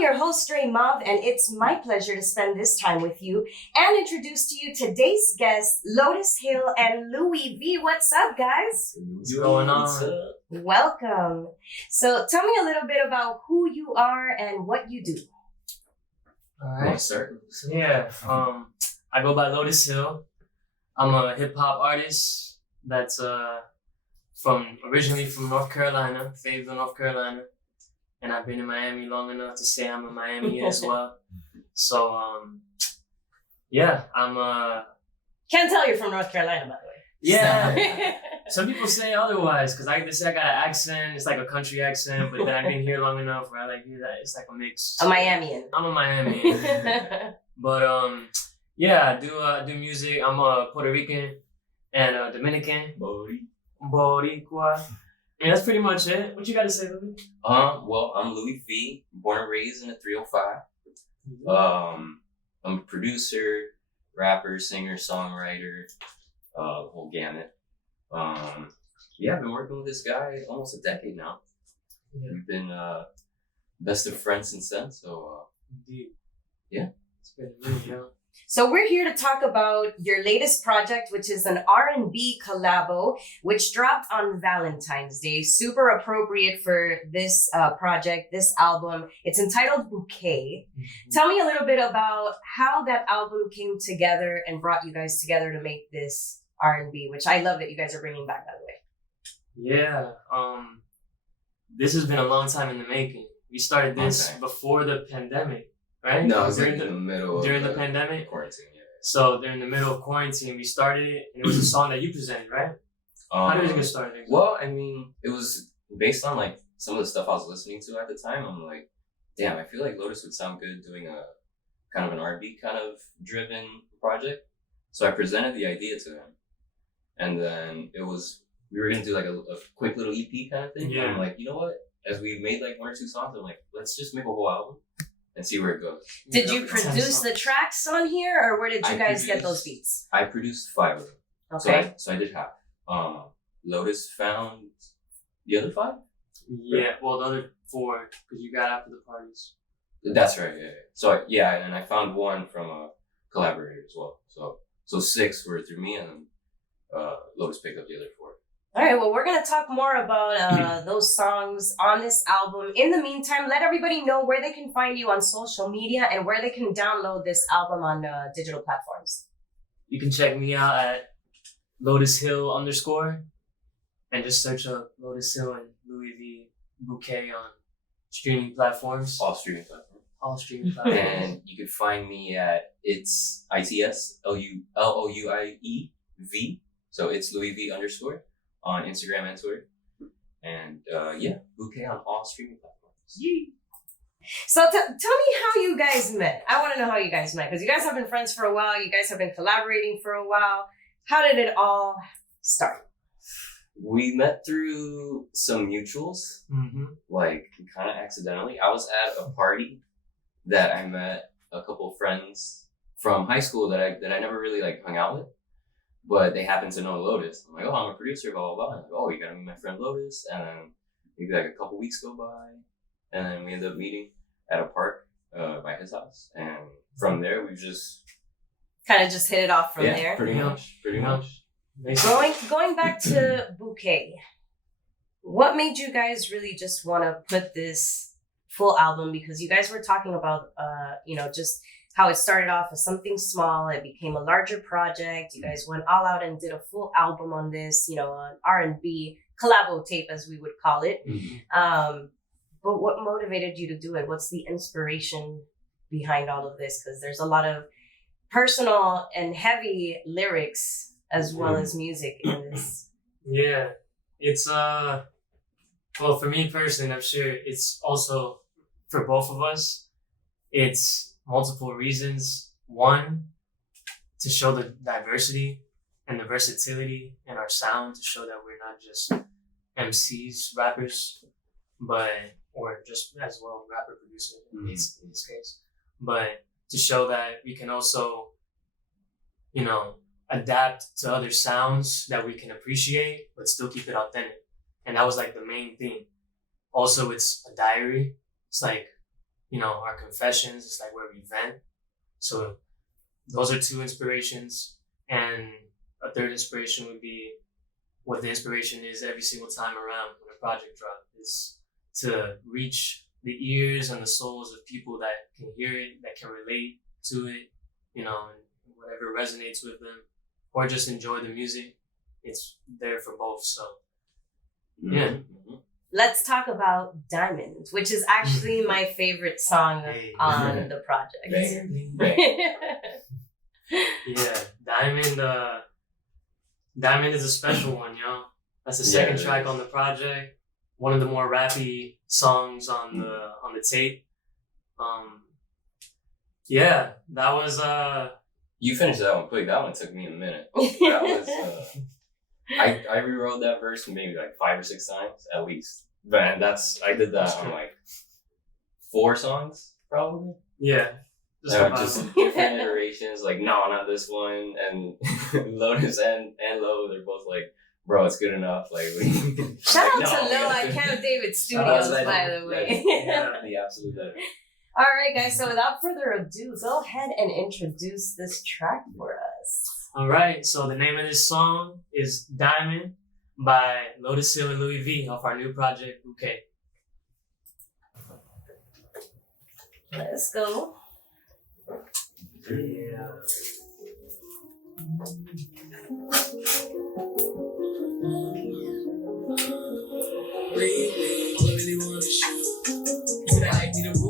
I'm your host, Stray Mauve, and it's my pleasure to spend this time with you and introduce to you today's guests, Lotus, HiLL, and Louie V. What's up, guys? What's going on? Welcome. So tell me a little bit about who you are and what you do. All right, sir. So, yeah, I go by Lotus HiLL. I'm a hip hop artist that's originally from North Carolina, Fayetteville, North Carolina. And I've been in Miami long enough to say I'm a Miami as well. So, yeah, Can't tell you're from North Carolina, by the way. Yeah. Some people say otherwise, because they say I got an accent. It's like a country accent, but then I've been here long enough where I hear that it's like a mix. A Miamian. I'm a Miamian. But, yeah, I do music. I'm a Puerto Rican and a Dominican. Boricua. Yeah, that's pretty much it. What you got to say, Louie? Well, I'm Louie V, born and raised in the 305. I'm a producer, rapper, singer, songwriter, the whole gamut. Yeah, I've been working with this guy almost a decade now. Yeah. We've been best of friends since then, so indeed. Yeah. It's been a minute, yeah. So we're here to talk about your latest project, which is an R&B collabo, which dropped on Valentine's Day. Super appropriate for this project, this album. It's entitled Bouquet. Mm-hmm. Tell me a little bit about how that album came together and brought you guys together to make this R&B, which I love that you guys are bringing back, by the way. Yeah. This has been a long time in the making. We started this before the pandemic. Right? No, it was in the middle during the pandemic quarantine. Yeah. So during the middle of quarantine, we started it, and it was a song that you presented, right? How did it get started? Well, I mean, it was based on some of the stuff I was listening to at the time. I'm like, damn, I feel like Lotus would sound good doing a kind of an R&B kind of driven project. So I presented the idea to him, and then we were gonna do a quick little EP kind of thing. Yeah. And I'm like, you know what? As we made 1 or 2 songs, I'm like, let's just make a whole album and see where it goes. Did you produce the tracks on here, or where did you guys get those beats? I produced 5 of them. Okay. So I did half. Lotus found the other 5? Yeah, well, the other 4, because you got after the parties. That's right, yeah. So, yeah, and I found 1 from a collaborator as well. So 6 were through me, and then Lotus picked up the other 4. All right, well, we're going to talk more about those songs on this album. In the meantime, let everybody know where they can find you on social media and where they can download this album on digital platforms. You can check me out at Lotus HiLL _, and just search up Lotus HiLL and Louie V Bouquet on streaming platforms. All streaming platforms. All streaming platforms. And you can find me at ITSLOUIE V. So it's Louie V _ on Instagram and Twitter. And yeah, Bouquet on all streaming platforms. Yee. So tell me how you guys met. I want to know how you guys met, because you guys have been friends for a while. You guys have been collaborating for a while. How did it all start? We met through some mutuals, kind of accidentally. I was at a party that I met a couple of friends from high school that I never really hung out with. But they happen to know Lotus. I'm like, oh, I'm a producer, blah, blah, blah. I'm like, oh, you gotta meet my friend Lotus. And then maybe a couple weeks go by. And then we end up meeting at a park by his house. And from there, we just... kind of just hit it off from there? Pretty much. Going back to Bouquet, what made you guys really just want to put this full album? Because you guys were talking about, just... how it started off as something small, it became a larger project. You guys went all out and did a full album on this, an R&B collabo tape, as we would call it. Mm-hmm. But what motivated you to do it? What's the inspiration behind all of this? Because there's a lot of personal and heavy lyrics as well as music in this. Yeah, it's well, for me personally, I'm sure it's also for both of us. It's multiple reasons. One, to show the diversity and the versatility in our sound, to show that we're not just MCs, rappers, or just as well rapper producer in this case, but to show that we can also, adapt to other sounds that we can appreciate, but still keep it authentic. And that was the main thing. Also, it's a diary. It's our confessions. It's like where we vent. So those are 2 inspirations. And a third inspiration would be what the inspiration is every single time around when a project drops, is to reach the ears and the souls of people that can hear it, that can relate to it, and whatever resonates with them, or just enjoy the music. It's there for both. So, yeah. Let's talk about Diamond, which is actually my favorite song on the project. Yeah, Diamond is a special one, That's the second track on the project. One of the more rappy songs on the tape. Yeah, that was You finished that one quick. That one took me a minute. That was I rewrote that verse maybe like 5 or 6 times at least. But I did that on like 4 songs probably. Yeah. Just different iterations, like no, not this one, and Lotus and Lo, they're both like, bro, it's good enough. Like, shout out to Lo at Camp David Studios, by the way. The absolute better. All right, guys. So without further ado, go ahead and introduce this track for us. All right. So the name of this song is Diamond by Lotus, HiLL, and Louie V off our new project Bouquet. Let's go. Yeah.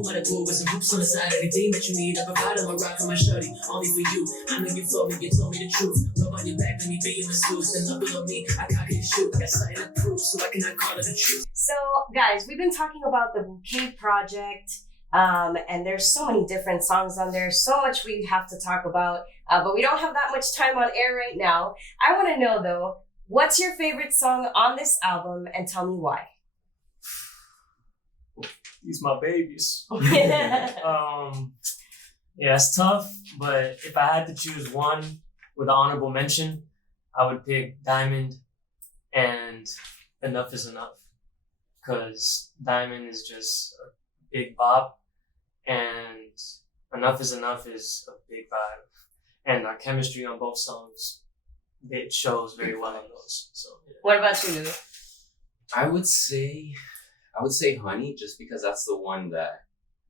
Wanna go with some hoops on the side. Anything that you need, I provide them. I ride for my shorty, only for you. I know you told me the truth. Rub on your back, let me be in the stool. Stand up below me, I cock it shoot. Got something to prove, so I cannot call it the truth. So, guys, we've been talking about the Bouquet project, and there's so many different songs on there. So much we have to talk about, but we don't have that much time on air right now. I want to know though, what's your favorite song on this album, and tell me why. These my babies. Yeah, it's tough, but if I had to choose one with an honorable mention, I would pick Diamond and Enough is Enough. Because Diamond is just a big bop, and Enough is Enough is a big vibe. And our chemistry on both songs, it shows very well on those. So, yeah. What about you, Louie? I would say Honey, just because that's the one that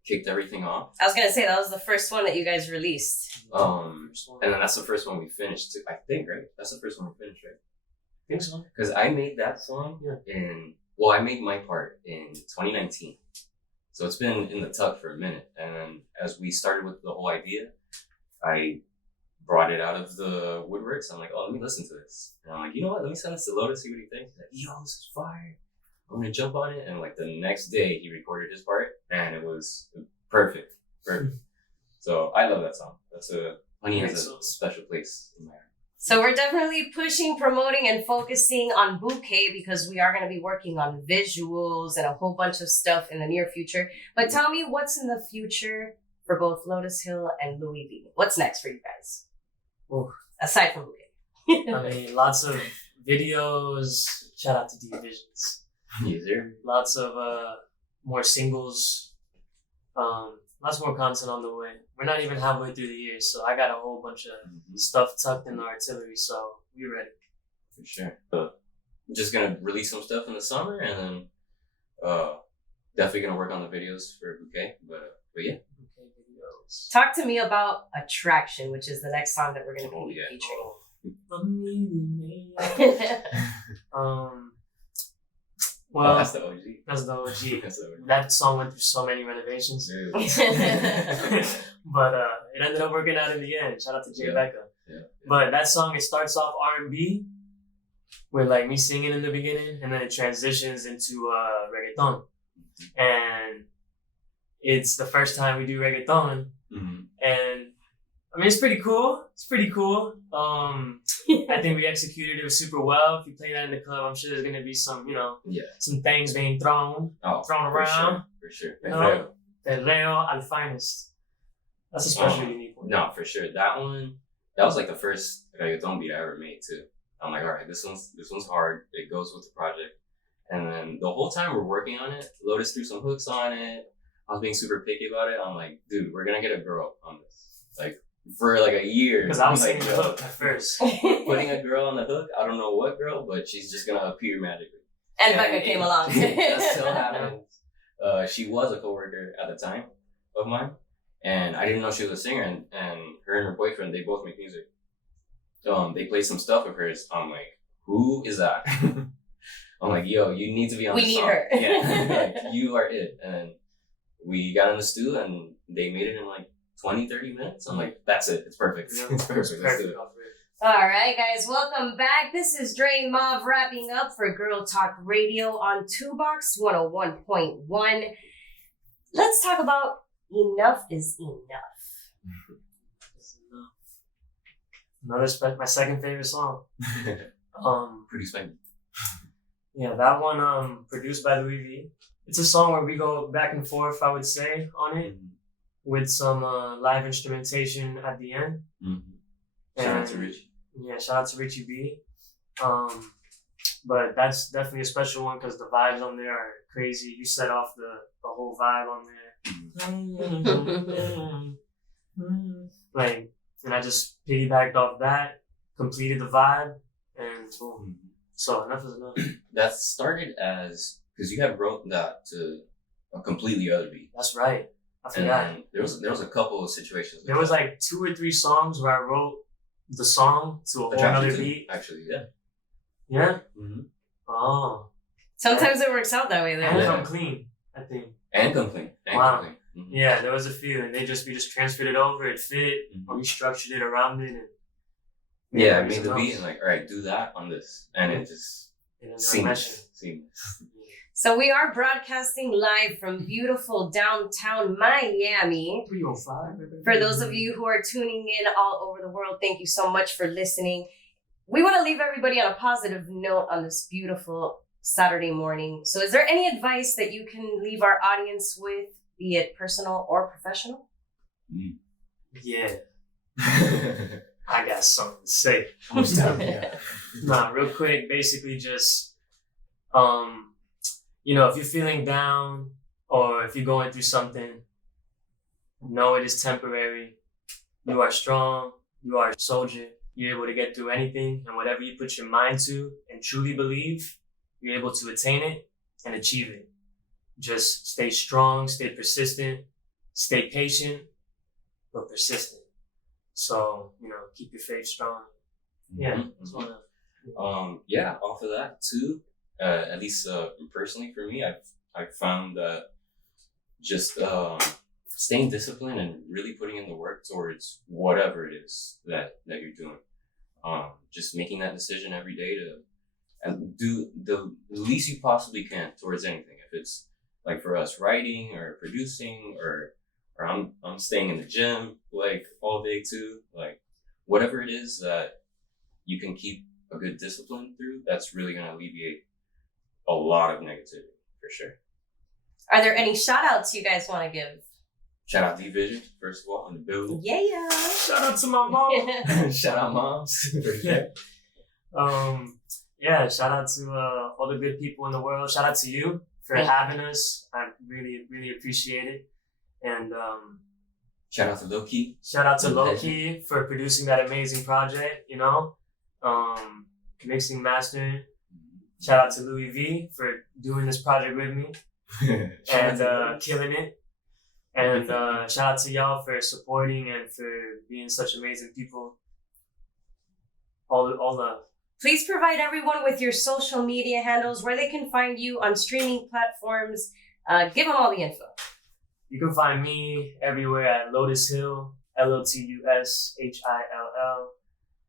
kicked everything off. I was gonna say that was the first one that you guys released. And then that's the first one we finished too, I think, right? That's the first one we finished, right? I think so. Because I made that song I made my part in 2019. So it's been in the tub for a minute. And then as we started with the whole idea, I brought it out of the woodworks. I'm like, oh, let me listen to this. And I'm like, you know what? Let me send this to Lotus, see what he thinks. He's like, yo, this is fire. I'm gonna jump on it. And like the next day he recorded his part and it was perfect. So I love that song. Honey has a special place in my heart. So we're definitely pushing, promoting, and focusing on Bouquet because we are going to be working on visuals and a whole bunch of stuff in the near future. But tell me what's in the future for both Lotus, HiLL, and Louie V. What's next for you guys? Ooh. Aside from Bouquet. I mean, lots of videos. Shout out to D Visions. Yes, sir. Lots of more singles. Lots more content on the way. We're not even halfway through the year, so I got a whole bunch of stuff tucked in the artillery, so we're ready. For sure. I'm just gonna release some stuff in the summer, and then definitely gonna work on the videos for Bouquet. But yeah. Bouquet videos. Talk to me about Attraction, which is the next song that we're gonna be featuring. Well, that's the OG. That's the OG. That song went through so many renovations. But it ended up working out in the end. Shout out to Jay Becca. Yeah. But that song, it starts off R&B with like me singing in the beginning, and then it transitions into reggaeton. And it's the first time we do reggaeton. Mm-hmm. And I mean, it's pretty cool. I think we executed it super well. If you play that in the club, I'm sure there's gonna be some, some things being thrown around. For sure. Perreo al finest. That's a special, unique one. No, for sure. That was like the first reggaeton beat I ever made too. I'm like, all right, this one's hard. It goes with the project. And then the whole time we're working on it, Lotus threw some hooks on it. I was being super picky about it. I'm like, dude, we're gonna get a girl on this. Like, for like a year. Because I was like, saying the hook at first. putting a girl on the hook, I don't know what girl, but she's just gonna appear magically. And Becca came along. That still happens. She was a coworker at the time of mine, and I didn't know she was a singer. And her and her boyfriend, they both make music. They played some stuff of hers. I'm like, who is that? I'm like, yo, you need to be on We this need song. her. Yeah, like, you are it. And we got in the stew, and they made it in like 20, 30 minutes. I'm like, that's it. It's perfect. Yeah, It's perfect. Let's do it. All right, guys, welcome back. This is Dre Mauve wrapping up for Girl Talk Radio on Tubox 101.1. Let's talk about Enough is Enough. My second favorite song. Pretty spicy. Yeah, that one produced by Louie V. It's a song where we go back and forth, I would say, on it, with some live instrumentation at the end. Mm-hmm. Shout out to Richie. Yeah, shout out to Richie B. But that's definitely a special one because the vibes on there are crazy. You set off the whole vibe on there. Like, and I just piggybacked off that, completed the vibe, and boom. So enough is enough. That started as, because you had wrote that to a completely other beat. That's right. I forgot. And there was a couple of situations. There was like 2 or 3 songs where I wrote the song to a whole other beat. Actually, yeah. Yeah? Mm-hmm. Oh. Sometimes it works out that way, though. And Yeah. Come Clean, I think. And Complain. Wow. Mm-hmm. Yeah, there was a few, and we just transferred it over, it fit, Mhm. or we structured it around it, and Yeah, I made the beat and like, all right, do that on this. And it just and then they were meshing. seamless. So we are broadcasting live from beautiful downtown Miami. 305. For those of you who are tuning in all over the world, thank you so much for listening. We want to leave everybody on a positive note on this beautiful Saturday morning. So is there any advice that you can leave our audience with, be it personal or professional? Yeah, I got something to say. Nah, real quick, basically just, if you're feeling down or if you're going through something, know it is temporary. You are strong. You are a soldier. You're able to get through anything, and whatever you put your mind to and truly believe, you're able to attain it and achieve it. Just stay strong, stay persistent, stay patient, but persistent. So, keep your faith strong. Yeah, that's one of yeah, off of that too, at least personally for me, I've found that just staying disciplined and really putting in the work towards whatever it is that you're doing. Just making that decision every day and do the least you possibly can towards anything. If it's like for us writing or producing or I'm staying in the gym like all day too, like whatever it is that you can keep a good discipline through, that's really going to alleviate a lot of negativity for sure. Are there any shout outs you guys want to give? Shout out D-Vision, first of all, in the building. Yeah. shout out to my mom. Shout out moms. For sure. Yeah, shout out to all the good people in the world. Shout out to you for having us. I really, really appreciate it. And shout out to Loki. Shout out to Loki for producing that amazing project, mixing, mastering. Shout out to Louie V for doing this project with me and killing it. And shout out to y'all for supporting and for being such amazing people. All love. Please provide everyone with your social media handles, where they can find you on streaming platforms. Give them all the info. You can find me everywhere at Lotus HiLL, LOTUSHILL.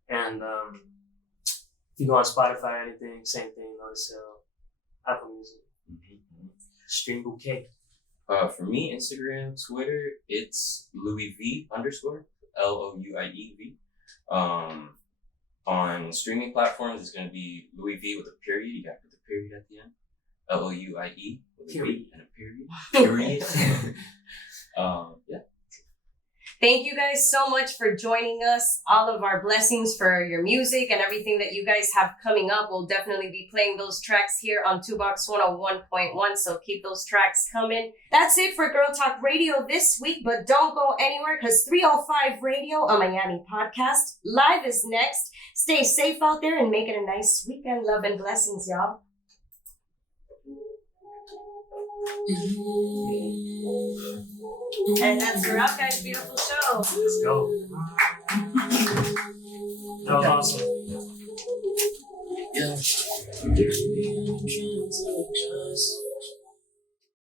And if you go on Spotify or anything, same thing, Lotus HiLL, Apple Music. Stream Bouquet. For me, Instagram, Twitter, it's LouieV_, LOUIEV. On streaming platforms, it's going to be Louie V with a period. You got to put the period at the end. LOUIE with a V and a period. Period. Yeah. Thank you guys so much for joining us. All of our blessings for your music and everything that you guys have coming up. We'll definitely be playing those tracks here on Tubox 101.1, so keep those tracks coming. That's it for Girl Talk Radio this week, but don't go anywhere because 305 Radio, a Miami podcast, live is next. Stay safe out there and make it a nice weekend. Love and blessings, y'all. And that's a wrap, guys. Beautiful show. Let's go. That was awesome. Yeah.